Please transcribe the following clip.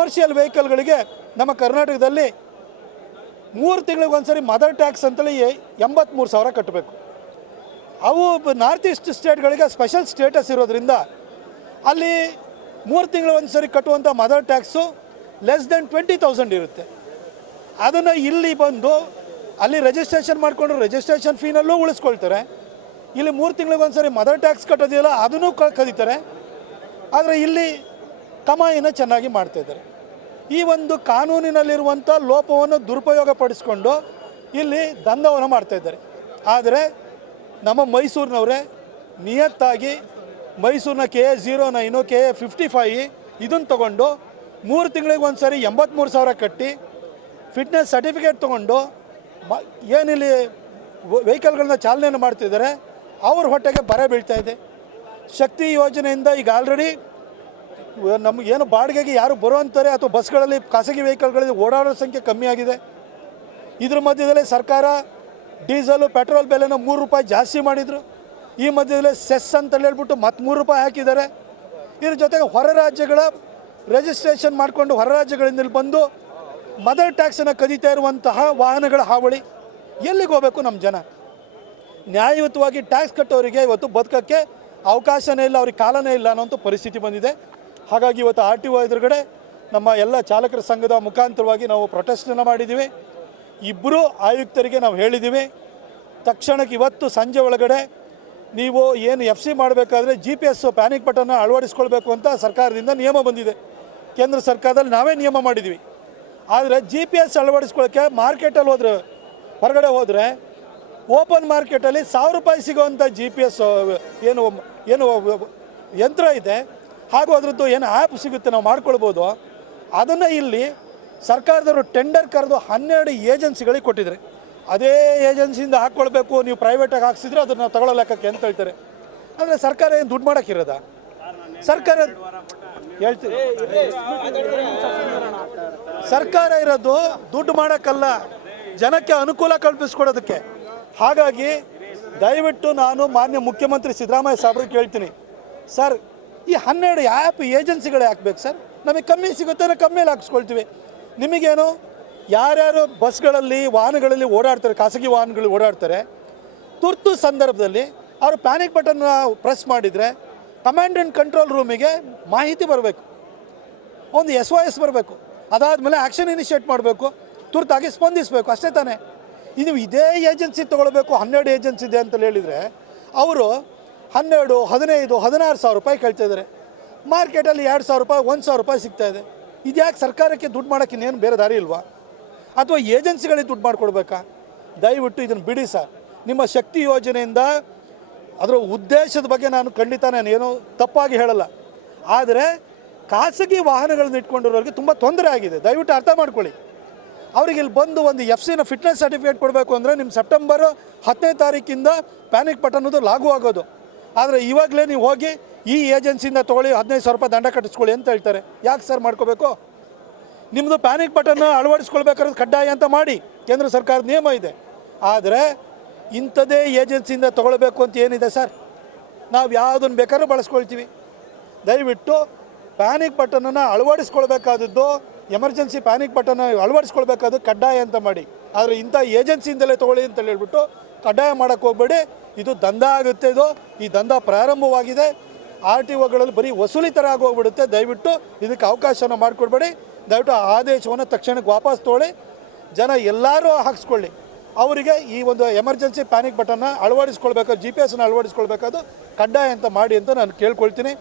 Commercial ವೆಹಿಕಲ್ಗಳಿಗೆ ನಮ್ಮ ಕರ್ನಾಟಕದಲ್ಲಿ 3 ತಿಂಗಳಿಗೆ ಒಂದ್ಸರಿ ಮದರ್ ಟ್ಯಾಕ್ಸ್ ಅಂತೇಳಿ 83,000 ಕಟ್ಟಬೇಕು. ಅವು ನಾರ್ತ್ ಈಸ್ಟ್ ಸ್ಟೇಟ್ಗಳಿಗೆ ಸ್ಪೆಷಲ್ ಸ್ಟೇಟಸ್ ಇರೋದ್ರಿಂದ ಅಲ್ಲಿ 3 ತಿಂಗಳು ಒಂದ್ಸರಿ ಕಟ್ಟುವಂಥ ಮದರ್ ಟ್ಯಾಕ್ಸು ಲೆಸ್ ದೆನ್ 20,000 ಇರುತ್ತೆ. ಅದನ್ನು ಇಲ್ಲಿ ಬಂದು ಅಲ್ಲಿ ರಿಜಿಸ್ಟ್ರೇಷನ್ ಮಾಡಿಕೊಂಡು ರಿಜಿಸ್ಟ್ರೇಷನ್ ಫೀನಲ್ಲೂ ಉಳಿಸ್ಕೊಳ್ತಾರೆ. ಇಲ್ಲಿ 3 ತಿಂಗಳಿಗೆ ಒಂದ್ಸರಿ ಮದರ್ ಟ್ಯಾಕ್ಸ್ ಕಟ್ಟೋದಿಲ್ಲ, ಅದನ್ನು ಕದೀತಾರೆ. ಆದರೆ ಇಲ್ಲಿ ಕಮಾಯಿನ ಚೆನ್ನಾಗಿ ಮಾಡ್ತಾಯಿದ್ದಾರೆ. ಈ ಒಂದು ಕಾನೂನಿನಲ್ಲಿರುವಂಥ ಲೋಪವನ್ನು ದುರುಪಯೋಗ ಪಡಿಸ್ಕೊಂಡು ಇಲ್ಲಿ ದಂಧವನ್ನು ಮಾಡ್ತಾಯಿದ್ದಾರೆ. ಆದರೆ ನಮ್ಮ ಮೈಸೂರಿನವರೇ ನಿಯತ್ತಾಗಿ ಮೈಸೂರಿನ KA09 KA55 ಇದನ್ನು ತೊಗೊಂಡು 3 ತಿಂಗಳಿಗೆ ಒಂದು ಸರಿ 83,000 ಕಟ್ಟಿ ಫಿಟ್ನೆಸ್ ಸರ್ಟಿಫಿಕೇಟ್ ತೊಗೊಂಡು ಏನಿಲ್ಲಿ ವೆಹಿಕಲ್ಗಳನ್ನ ಚಾಲನೆಯನ್ನು ಮಾಡ್ತಿದ್ದಾರೆ, ಅವ್ರ ಹೊಟ್ಟೆಗೆ ಬರ ಬೀಳ್ತಾ ಇದೆ. ಶಕ್ತಿ ಯೋಜನೆಯಿಂದ ಈಗ ಆಲ್ರೆಡಿ ನಮಗೇನು ಬಾಡಿಗೆಗೆ ಯಾರು ಬರುವಂತಾರೆ ಅಥವಾ ಬಸ್ಗಳಲ್ಲಿ ಖಾಸಗಿ ವೆಹಿಕಲ್ಗಳಲ್ಲಿ ಓಡಾಡೋ ಸಂಖ್ಯೆ ಕಮ್ಮಿ ಆಗಿದೆ. ಇದ್ರ ಮಧ್ಯದಲ್ಲೇ ಸರ್ಕಾರ ಡೀಸೆಲು ಪೆಟ್ರೋಲ್ ಬೆಲೆನ 3 ರೂಪಾಯಿ ಜಾಸ್ತಿ ಮಾಡಿದರು. ಈ ಮಧ್ಯದಲ್ಲೇ ಸೆಸ್ ಅಂತ ಹೇಳ್ಬಿಟ್ಟು ಮತ್ತೆ 3 ರೂಪಾಯಿ ಹಾಕಿದ್ದಾರೆ. ಇದ್ರ ಜೊತೆಗೆ ಹೊರ ರಾಜ್ಯಗಳ ರಿಜಿಸ್ಟ್ರೇಷನ್ ಮಾಡಿಕೊಂಡು ಹೊರ ರಾಜ್ಯಗಳಿಂದ ಬಂದು ಮದರ್ ಟ್ಯಾಕ್ಸನ್ನು ಕದೀತಾ ಇರುವಂತಹ ವಾಹನಗಳ ಹಾವಳಿ. ಎಲ್ಲಿಗೆ ಹೋಗಬೇಕು ನಮ್ಮ ಜನ? ನ್ಯಾಯಯುತವಾಗಿ ಟ್ಯಾಕ್ಸ್ ಕಟ್ಟೋರಿಗೆ ಇವತ್ತು ಬದುಕೋಕ್ಕೆ ಅವಕಾಶನೇ ಇಲ್ಲ, ಅವ್ರಿಗೆ ಕಾಲನೇ ಇಲ್ಲ ಅನ್ನೋಂಥ ಪರಿಸ್ಥಿತಿ ಬಂದಿದೆ. ಹಾಗಾಗಿ ಇವತ್ತು RTO ಎದುರುಗಡೆ ನಮ್ಮ ಎಲ್ಲ ಚಾಲಕರ ಸಂಘದ ಮುಖಾಂತರವಾಗಿ ನಾವು ಪ್ರೊಟೆಸ್ಟನ್ನು ಮಾಡಿದ್ದೀವಿ. ಇಬ್ಬರು ಆಯುಕ್ತರಿಗೆ ನಾವು ಹೇಳಿದ್ದೀವಿ, ತಕ್ಷಣಕ್ಕೆ ಇವತ್ತು ಸಂಜೆ ಒಳಗಡೆ ನೀವು ಏನು FC ಮಾಡಬೇಕಾದ್ರೆ GPS ಪ್ಯಾನಿಕ್ ಬಟನ್ನ ಅಳವಡಿಸ್ಕೊಳ್ಬೇಕು ಅಂತ ಸರ್ಕಾರದಿಂದ ನಿಯಮ ಬಂದಿದೆ. ಕೇಂದ್ರ ಸರ್ಕಾರದಲ್ಲಿ ನಾವೇ ನಿಯಮ ಮಾಡಿದ್ದೀವಿ. ಆದರೆ GPS ಅಳವಡಿಸ್ಕೊಳ್ಳೋಕ್ಕೆ ಮಾರ್ಕೆಟಲ್ಲಿ ಹೋದರೆ, ಹೊರಗಡೆ ಹೋದರೆ ಓಪನ್ ಮಾರ್ಕೆಟಲ್ಲಿ 1,000 ರೂಪಾಯಿ ಸಿಗೋವಂಥ GPS ಏನು ಯಂತ್ರ ಇದೆ, ಹಾಗೂ ಅದರದ್ದು ಏನು ಆ್ಯಪ್ ಸಿಗುತ್ತೆ ನಾವು ಮಾಡ್ಕೊಳ್ಬೋದು. ಅದನ್ನು ಇಲ್ಲಿ ಸರ್ಕಾರದವರು ಟೆಂಡರ್ ಕರೆದು 12 ಏಜೆನ್ಸಿಗಳಿಗೆ ಕೊಟ್ಟಿದ್ದಾರೆ. ಅದೇ ಏಜೆನ್ಸಿಯಿಂದ ಹಾಕ್ಕೊಳ್ಬೇಕು, ನೀವು ಪ್ರೈವೇಟಾಗಿ ಹಾಕ್ಸಿದ್ರೆ ಅದನ್ನು ತಗೊಳ್ಳೋ ಲೆಕ್ಕಕ್ಕೆ ಅಂತ ಹೇಳ್ತಾರೆ. ಅಂದರೆ ಸರ್ಕಾರ ಏನು ದುಡ್ಡು ಮಾಡೋಕ್ಕಿರೋದ? ಸರ್ಕಾರ ಹೇಳ್ತೀವಿ, ಸರ್ಕಾರ ಇರೋದು ದುಡ್ಡು ಮಾಡೋಕ್ಕಲ್ಲ, ಜನಕ್ಕೆ ಅನುಕೂಲ ಕಲ್ಪಿಸ್ಕೊಡೋದಕ್ಕೆ. ಹಾಗಾಗಿ ದಯವಿಟ್ಟು ನಾನು ಮಾನ್ಯ ಮುಖ್ಯಮಂತ್ರಿ ಸಿದ್ದರಾಮಯ್ಯ ಸಾಹೇಬ್ರಿಗೆ ಕೇಳ್ತೀನಿ, ಸರ್ ಈ 12 ಆ್ಯಪ್ ಏಜೆನ್ಸಿಗಳೇ ಹಾಕ್ಬೇಕು ಸರ್, ನಮಗೆ ಕಮ್ಮಿ ಸಿಗುತ್ತೆ ಕಮ್ಮಿಯಲ್ಲಿ ಹಾಕ್ಸ್ಕೊಳ್ತೀವಿ. ನಿಮಗೇನು ಯಾರ್ಯಾರು ಬಸ್ಗಳಲ್ಲಿ ವಾಹನಗಳಲ್ಲಿ ಓಡಾಡ್ತಾರೆ, ಖಾಸಗಿ ವಾಹನಗಳಲ್ಲಿ ಓಡಾಡ್ತಾರೆ, ತುರ್ತು ಸಂದರ್ಭದಲ್ಲಿ ಅವರು ಪ್ಯಾನಿಕ್ ಬಟನ್ನ ಪ್ರೆಸ್ ಮಾಡಿದರೆ ಕಮಾಂಡ್ ಆ್ಯಂಡ್ ಕಂಟ್ರೋಲ್ ರೂಮಿಗೆ ಮಾಹಿತಿ ಬರಬೇಕು, ಒಂದು SOS ಬರಬೇಕು. ಅದಾದಮೇಲೆ ಆ್ಯಕ್ಷನ್ ಇನಿಷಿಯೇಟ್ ಮಾಡಬೇಕು, ತುರ್ತಾಗಿ ಸ್ಪಂದಿಸಬೇಕು, ಅಷ್ಟೇ ತಾನೇ. ಇದು ಇದೇ ಏಜೆನ್ಸಿ ತೊಗೊಳ್ಬೇಕು, 12 ಏಜೆನ್ಸಿ ಇದೆ ಅಂತ ಹೇಳಿದರೆ ಅವರು 12, 15, 16,000 ರೂಪಾಯಿ ಕೇಳ್ತಾಯಿದ್ದಾರೆ. ಮಾರ್ಕೆಟಲ್ಲಿ 2,000 ರೂಪಾಯಿ 1,000 ರೂಪಾಯಿ ಸಿಗ್ತಾಯಿದೆ. ಇದ್ಯಾಕೆ ಸರ್ಕಾರಕ್ಕೆ ದುಡ್ಡು ಮಾಡೋಕ್ಕೆ ಇನ್ನೇನು ಬೇರೆ ದಾರಿ ಇಲ್ವಾ? ಅಥವಾ ಏಜೆನ್ಸಿಗಳಿಗೆ ದುಡ್ಡು ಮಾಡಿಕೊಡ್ಬೇಕಾ? ದಯವಿಟ್ಟು ಇದನ್ನು ಬಿಡಿ ಸರ್. ನಿಮ್ಮ ಶಕ್ತಿ ಯೋಜನೆಯಿಂದ ಅದರ ಉದ್ದೇಶದ ಬಗ್ಗೆ ನಾನು ಏನೋ ತಪ್ಪಾಗಿ ಹೇಳಲ್ಲ. ಆದರೆ ಖಾಸಗಿ ವಾಹನಗಳನ್ನು ಇಟ್ಕೊಂಡಿರೋರಿಗೆ ತುಂಬ ತೊಂದರೆ ಆಗಿದೆ, ದಯವಿಟ್ಟು ಅರ್ಥ ಮಾಡ್ಕೊಳ್ಳಿ. ಅವ್ರಿಗೆ ಇಲ್ಲಿ ಬಂದು ಒಂದು FCನ ಫಿಟ್ನೆಸ್ ಸರ್ಟಿಫಿಕೇಟ್ ಕೊಡಬೇಕು ಅಂದರೆ ನಿಮ್ಮ ಸೆಪ್ಟೆಂಬರ್ 10ನೇ ತಾರೀಕಿಂದ ಪ್ಯಾನಿಕ್ ಬಟನ್ ಅನ್ನೋದು ಲಾಗು ಆಗೋದು. ಆದರೆ ಇವಾಗಲೇ ನೀವು ಹೋಗಿ ಈ ಏಜೆನ್ಸಿಯಿಂದ ತೊಗೊಳ್ಳಿ 15,000 ರೂಪಾಯಿ ದಂಡ ಕಟ್ಟಿಸ್ಕೊಳ್ಳಿ ಅಂತ ಹೇಳ್ತಾರೆ. ಯಾಕೆ ಸರ್ ಮಾಡ್ಕೋಬೇಕು? ನಿಮ್ಮದು ಪ್ಯಾನಿಕ್ ಬಟನ್ನ ಅಳವಡಿಸ್ಕೊಳ್ಬೇಕಾದ್ರೆ ಕಡ್ಡಾಯ ಅಂತ ಮಾಡಿ, ಕೇಂದ್ರ ಸರ್ಕಾರದ ನಿಯಮ ಇದೆ. ಆದರೆ ಇಂಥದ್ದೇ ಏಜೆನ್ಸಿಯಿಂದ ತೊಗೊಳ್ಬೇಕು ಅಂತ ಏನಿದೆ ಸರ್? ನಾವು ಯಾವುದನ್ನು ಬೇಕಾದ್ರೂ ಬಳಸ್ಕೊಳ್ತೀವಿ. ದಯವಿಟ್ಟು ಪ್ಯಾನಿಕ್ ಬಟನನ್ನು ಅಳವಡಿಸ್ಕೊಳ್ಬೇಕಾದದ್ದು, ಎಮರ್ಜೆನ್ಸಿ ಪ್ಯಾನಿಕ್ ಬಟನ್ ಅಳವಡಿಸ್ಕೊಳ್ಬೇಕಾದ್ದು ಕಡ್ಡಾಯ ಅಂತ ಮಾಡಿ. ಆದರೆ ಇಂಥ ಏಜೆನ್ಸಿಯಿಂದಲೇ ತೊಗೊಳ್ಳಿ ಅಂತ ಹೇಳ್ಬಿಟ್ಟು ಕಡ್ಡಾಯ ಮಾಡೋಕ್ಕೆ ಹೋಗಬೇಡಿ. ಇದು ದಂಧ ಆಗುತ್ತೆ. ಈ ದಂಧ ಪ್ರಾರಂಭವಾಗಿದೆ. RTOಗಳಲ್ಲಿ ಬರೀ ವಸೂಲಿ ಥರ ಆಗೋಗ್ಬಿಡುತ್ತೆ. ದಯವಿಟ್ಟು ಇದಕ್ಕೆ ಅವಕಾಶನ ಮಾಡಿಕೊಡ್ಬೇಡಿ. ದಯವಿಟ್ಟು ಆ ಆದೇಶವನ್ನು ತಕ್ಷಣಕ್ಕೆ ವಾಪಸ್ ತೊಗೊಳ್ಳಿ. ಜನ ಎಲ್ಲರೂ ಹಾಕ್ಸ್ಕೊಳ್ಳಿ. ಅವರಿಗೆ ಈ ಒಂದು ಎಮರ್ಜೆನ್ಸಿ ಪ್ಯಾನಿಕ್ ಬಟನ್ನ ಅಳವಡಿಸ್ಕೊಳ್ಬೇಕು, GPS ಅಳವಡಿಸ್ಕೊಳ್ಬೇಕಾದ್ದು ಕಡ್ಡಾಯ ಅಂತ ಮಾಡಿ ಅಂತ ನಾನು ಕೇಳ್ಕೊಳ್ತೀನಿ.